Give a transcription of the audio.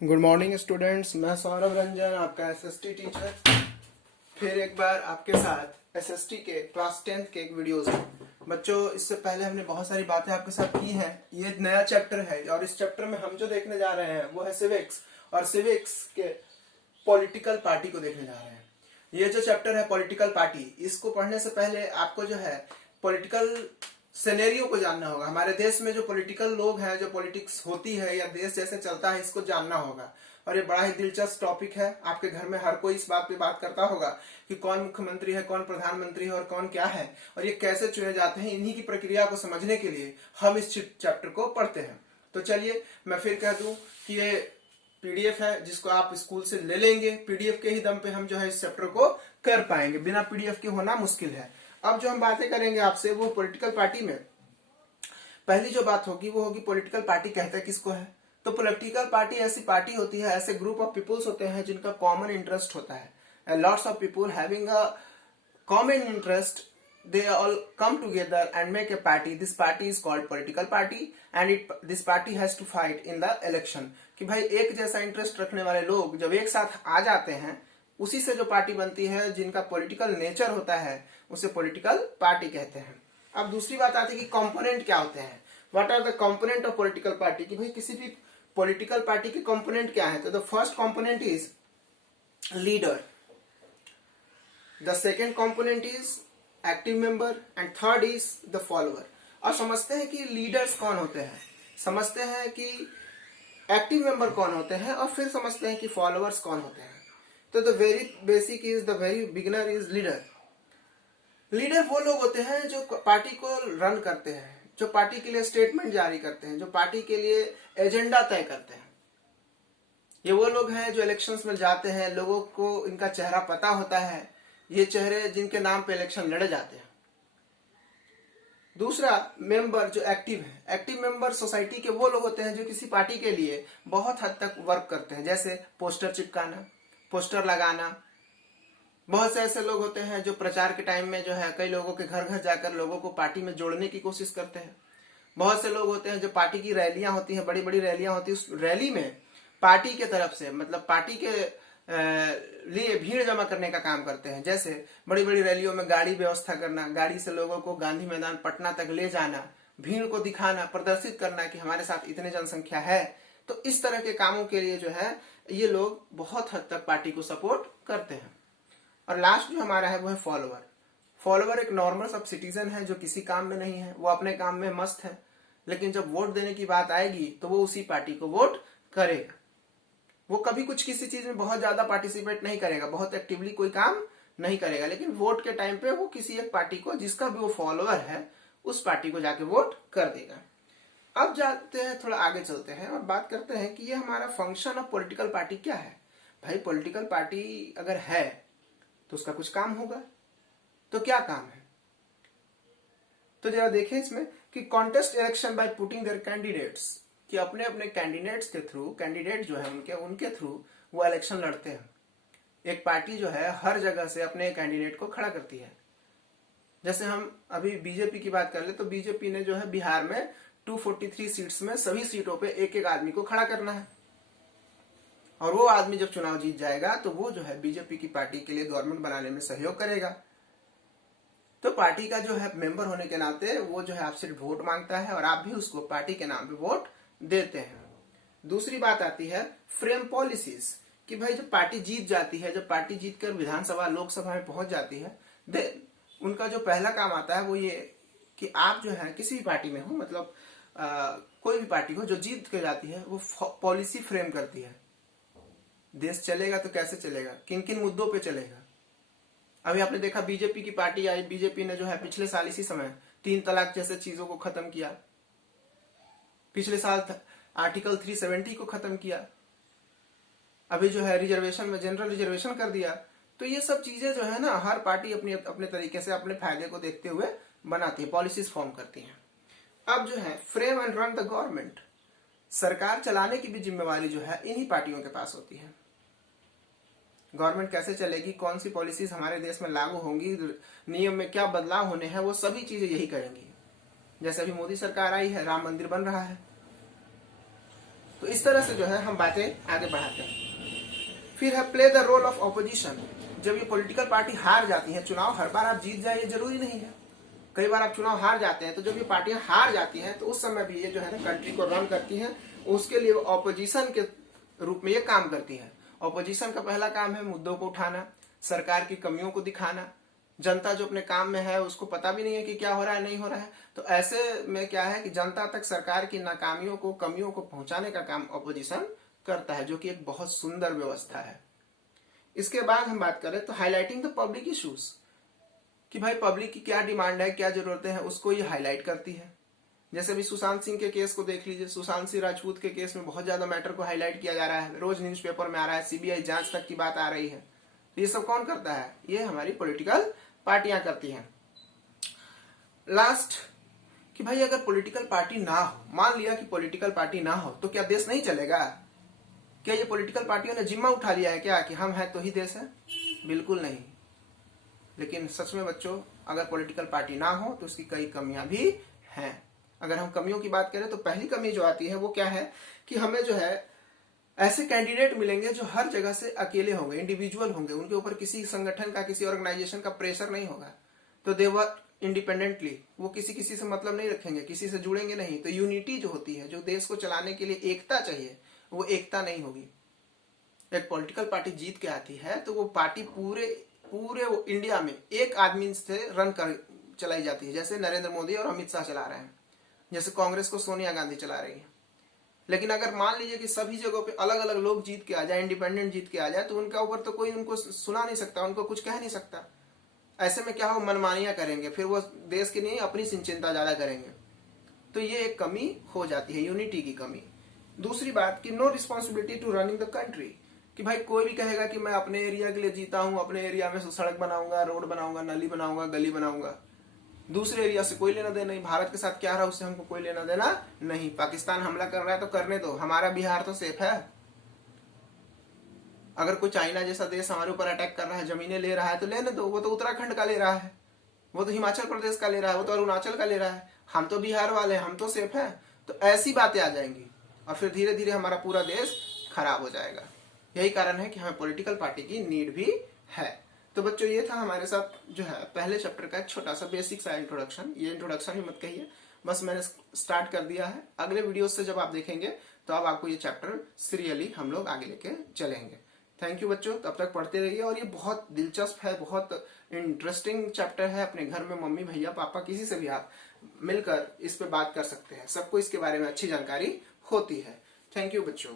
Good morning students, मैं सौरभ रंजन, आपका SST teacher, फिर एक बार आपके साथ एसएसटी के क्लास 10th के एक वीडियोस में। बच्चों, इससे पहले हमने बहुत सारी बातें आपके साथ की हैं। ये नया चैप्टर है और इस चैप्टर में हम जो देखने जा रहे हैं वो है सिविक्स, और सिविक्स के पॉलिटिकल पार्टी को देखने जा रहे हैं। ये जो चैप्टर है पॉलिटिकल पार्टी, इसको पढ़ने से पहले आपको जो है पॉलिटिकल सिनेरियो को जानना होगा। हमारे देश में जो पॉलिटिकल लोग हैं, जो पॉलिटिक्स होती है या देश जैसे चलता है, इसको जानना होगा। और ये बड़ा ही दिलचस्प टॉपिक है। आपके घर में हर कोई इस बात पे बात करता होगा कि कौन मुख्यमंत्री है, कौन प्रधानमंत्री है और कौन क्या है और ये कैसे चुने जाते हैं। इन्हीं की प्रक्रिया को समझने के लिए हम इस चैप्टर को पढ़ते हैं। तो चलिए मैं फिर कह दूं कि ये पीडीएफ है जिसको आप स्कूल से ले लेंगे। पीडीएफ के ही दम पे हम जो है इस चैप्टर को कर पाएंगे, बिना पीडीएफ के होना मुश्किल है। अब जो हम बातें करेंगे आपसे वो पॉलिटिकल पार्टी में पहली जो बात होगी वो होगी पॉलिटिकल पार्टी कहते हैं किसको है। तो पॉलिटिकल पार्टी ऐसी पार्टी होती है, ऐसे ग्रुप ऑफ पीपुल्स होते हैं जिनका कॉमन इंटरेस्ट होता है। Lots of people having a common interest, they all come together and make a party. This party is called political party and this party has to fight in the election. कि भाई एक जैसा interest रखने वाले लोग जब एक साथ आ जाते हैं, उसी से जो पार्टी बनती है, जिनका पॉलिटिकल नेचर होता है, उसे पॉलिटिकल पार्टी कहते हैं। अब दूसरी बात आती है कि कंपोनेंट क्या होते हैं। What are the component of political party, कि भाई किसी भी पॉलिटिकल पार्टी के कंपोनेंट क्या है। तो the first component is leader, the second component is active member and third is the follower. और समझते हैं कि लीडर्स कौन होते हैं, समझते हैं कि एक्टिव मेंबर कौन होते हैं और फिर समझते हैं कि फॉलोअर्स कौन होते हैं। तो the very basic is, the very beginner is leader. Leader वो लोग होते हैं जो पार्टी को रन करते हैं, जो पार्टी के लिए स्टेटमेंट जारी करते हैं, जो पार्टी के लिए एजेंडा तय करते हैं। ये वो लोग हैं जो इलेक्शंस में जाते हैं, लोगों को इनका चेहरा पता होता है, ये चेहरे जिनके नाम पे इलेक्शन लड़े जाते हैं। दूसरा मेंबर जो एक्टिव है, एक्टिव मेंबर सोसाइटी के वो लोग होते हैं जो किसी पार्टी के लिए बहुत हद तक वर्क करते हैं, जैसे पोस्टर चिपकाना, पोस्टर लगाना। बहुत से ऐसे लोग होते हैं जो प्रचार के टाइम में जो है कई लोगों के घर घर जाकर लोगों को पार्टी में जोड़ने की कोशिश करते हैं। बहुत से लोग होते हैं जो पार्टी की रैलियां होती हैं, बड़ी बड़ी रैलियां होती हैं, उस रैली में पार्टी के तरफ से, मतलब पार्टी के लिए भीड़ जमा करने का काम करते हैं। जैसे बड़ी बड़ी रैलियों में गाड़ी व्यवस्था करना, गाड़ी से लोगों को गांधी मैदान पटना तक ले जाना, भीड़ को दिखाना, प्रदर्शित करना कि हमारे साथ इतने जनसंख्या है। तो इस तरह के कामों के लिए जो है ये लोग बहुत हद तक पार्टी को सपोर्ट करते हैं। और लास्ट जो हमारा है वो है फॉलोअर। फॉलोअर एक नॉर्मल सब सिटीजन है जो किसी काम में नहीं है, वो अपने काम में मस्त है, लेकिन जब वोट देने की बात आएगी तो वो उसी पार्टी को वोट करेगा। वो कभी कुछ किसी चीज में बहुत ज्यादा पार्टिसिपेट नहीं करेगा, बहुत एक्टिवली कोई काम नहीं करेगा, लेकिन वोट के टाइम पे वो किसी एक पार्टी को, जिसका भी वो फॉलोअर है, उस पार्टी को जाके वोट कर देगा। अब जाते हैं, थोड़ा आगे चलते हैं और बात करते हैं कि ये हमारा फंक्शन ऑफ पॉलिटिकल पार्टी क्या है। भाई पॉलिटिकल पार्टी अगर है तो उसका कुछ काम होगा, तो क्या काम है। तो जरा देखें इसमें कि contest election by putting their candidates, कि अपने अपने कैंडिडेट्स के थ्रू, कैंडिडेट जो है उनके थ्रू वो इलेक्शन लड़ते हैं। एक पार्टी जो है हर जगह से अपने कैंडिडेट को खड़ा करती है। जैसे हम अभी बीजेपी की बात कर ले तो बीजेपी ने जो है बिहार में 243 सीट्स में सभी सीटों पे एक एक आदमी को खड़ा करना है, और वो आदमी जब चुनाव जीत जाएगा तो वो जो है बीजेपी की पार्टी के लिए गवर्नमेंट बनाने में सहयोग करेगा। तो पार्टी का जो है मेंबर होने के नाते वो जो है आपसे वोट मांगता है और आप भी उसको पार्टी के नाम पे वोट देते हैं। दूसरी बात आती है फ्रेम पॉलिसीज, कि भाई जब पार्टी जीत जाती है, जब पार्टी जीतकर विधानसभा लोकसभा में पहुंच जाती है, देन उनका जो पहला काम आता है वो ये कि आप जो है किसी भी पार्टी में हो, मतलब कोई भी पार्टी हो जो जीत के जाती है, वो पॉलिसी फ्रेम करती है। देश चलेगा तो कैसे चलेगा, किन किन मुद्दों पे चलेगा। अभी आपने देखा बीजेपी की पार्टी आई, बीजेपी ने जो है पिछले साल इसी समय 3 तलाक जैसे चीजों को खत्म किया, पिछले साल आर्टिकल 370 को खत्म किया, अभी जो है रिजर्वेशन में जनरल रिजर्वेशन कर दिया। तो ये सब चीजें जो है ना, हर पार्टी अपनी अपने तरीके से अपने फायदे को देखते हुए बनाती है, पॉलिसीज फॉर्म करती है। अब जो है frame and run the government, सरकार चलाने की भी जिम्मेवारी जो है इन्हीं पार्टियों के पास होती है। गवर्नमेंट कैसे चलेगी, कौन सी पॉलिसीज हमारे देश में लागू होंगी, नियम में क्या बदलाव होने हैं, वो सभी चीजें यही करेंगी। जैसे अभी मोदी सरकार आई है, राम मंदिर बन रहा है, तो इस तरह से जो है हम बातें आगे बढ़ाते हैं। फिर है play the role of opposition. जब ये पॉलिटिकल पार्टी हार जाती है, चुनाव हर बार आप जीत जाए ये जरूरी नहीं है, कई बार आप चुनाव हार जाते हैं, तो जब ये पार्टियां हार जाती हैं तो उस समय भी ये जो है ना कंट्री को रन करती हैं, उसके लिए ऑपोजिशन के रूप में ये काम करती है। ऑपोजिशन का पहला काम है मुद्दों को उठाना, सरकार की कमियों को दिखाना। जनता जो अपने काम में है उसको पता भी नहीं है कि क्या हो रहा है नहीं हो रहा है, तो ऐसे में क्या है कि जनता तक सरकार की नाकामियों को, कमियों को पहुंचाने का काम ऑपोजिशन करता है, जो कि एक बहुत सुंदर व्यवस्था है। इसके बाद हम बात करें तो हाईलाइटिंग द पब्लिक इश्यूज, कि भाई पब्लिक की क्या डिमांड है, क्या जरूरतें हैं, उसको ये हाईलाइट करती है। जैसे अभी सुशांत सिंह के केस को देख लीजिए, सुशांत सिंह राजपूत के केस में बहुत ज्यादा मैटर को हाईलाइट किया जा रहा है, रोज न्यूज़पेपर में आ रहा है, सीबीआई जांच तक की बात आ रही है। तो ये सब कौन करता है? ये हमारी पॉलिटिकल पार्टियां करती हैं। लास्ट, कि भाई अगर पॉलिटिकल पार्टी ना हो, मान लिया कि पॉलिटिकल पार्टी ना हो तो क्या देश नहीं चलेगा? क्या ये पॉलिटिकल पार्टियों ने जिम्मा उठा लिया है क्या कि हम हैं तो ही देश है? बिल्कुल नहीं। लेकिन सच में बच्चों, अगर पॉलिटिकल पार्टी ना हो तो उसकी कई कमियां भी हैं। अगर हम कमियों की बात करें तो पहली कमी जो आती है वो क्या है कि हमें जो है ऐसे कैंडिडेट मिलेंगे जो हर जगह से अकेले होंगे, इंडिविजुअल होंगे, उनके ऊपर किसी संगठन का, किसी ऑर्गेनाइजेशन का प्रेशर नहीं होगा, तो दे वर्क इंडिपेंडेंटली, वो किसी से मतलब नहीं रखेंगे, किसी से जुड़ेंगे नहीं। तो यूनिटी जो होती है, जो देश को चलाने के लिए एकता चाहिए, वो एकता नहीं होगी। एक पॉलिटिकल पार्टी जीत के आती है तो वो पार्टी पूरे वो इंडिया में एक आदमी से रन कर चलाई जाती है, जैसे नरेंद्र मोदी और अमित शाह चला रहे हैं, जैसे कांग्रेस को सोनिया गांधी चला रही है। लेकिन अगर मान लीजिए कि सभी जगहों पे अलग अलग लोग जीत के आ जाए, इंडिपेंडेंट जीत के आ जाए, तो उनका ऊपर तो कोई उनको सुना नहीं सकता, उनको कुछ कह नहीं सकता। ऐसे में क्या हो, मनमानियां करेंगे, फिर वो देश के लिए अपनी चिंता ज्यादा करेंगे। तो ये एक कमी हो जाती है, यूनिटी की कमी। दूसरी बात कि no responsibility to running the country, कि भाई कोई भी कहेगा कि मैं अपने एरिया के लिए जीता हूं, अपने एरिया में सड़क बनाऊंगा, रोड बनाऊंगा, नली बनाऊंगा, गली बनाऊंगा, दूसरे एरिया से कोई लेना देना नहीं। भारत के साथ क्या रहा उससे हमको कोई लेना देना नहीं। पाकिस्तान हमला कर रहा है तो करने दो, हमारा बिहार तो सेफ है। अगर कोई चाइना जैसा देश हमारे ऊपर अटैक कर रहा है, जमीनें ले रहा है, तो लेने दो। वो तो उत्तराखंड का ले रहा है, वो तो हिमाचल प्रदेश का ले रहा है, वो तो अरुणाचल का ले रहा है, हम तो बिहार वाले, हम तो सेफ है। तो ऐसी बातें आ जाएंगी और फिर धीरे धीरे हमारा पूरा देश खराब हो जाएगा। यही कारण है कि हमें पॉलिटिकल पार्टी की नीड भी है। तो बच्चों, ये था हमारे साथ जो है पहले चैप्टर का एक छोटा सा बेसिक सा इंट्रोडक्शन। ये इंट्रोडक्शन ही मत कहिए, बस मैंने स्टार्ट कर दिया है। अगले वीडियो से जब आप देखेंगे तो अब आपको ये चैप्टर सीरियली हम लोग आगे लेके चलेंगे। थैंक यू बच्चों, तब तक पढ़ते रहिए। और ये बहुत दिलचस्प है, बहुत इंटरेस्टिंग चैप्टर है। अपने घर में मम्मी, भैया, पापा, किसी से भी आप मिलकर इस पे बात कर सकते हैं। सबको इसके बारे में अच्छी जानकारी होती है। थैंक यू बच्चों।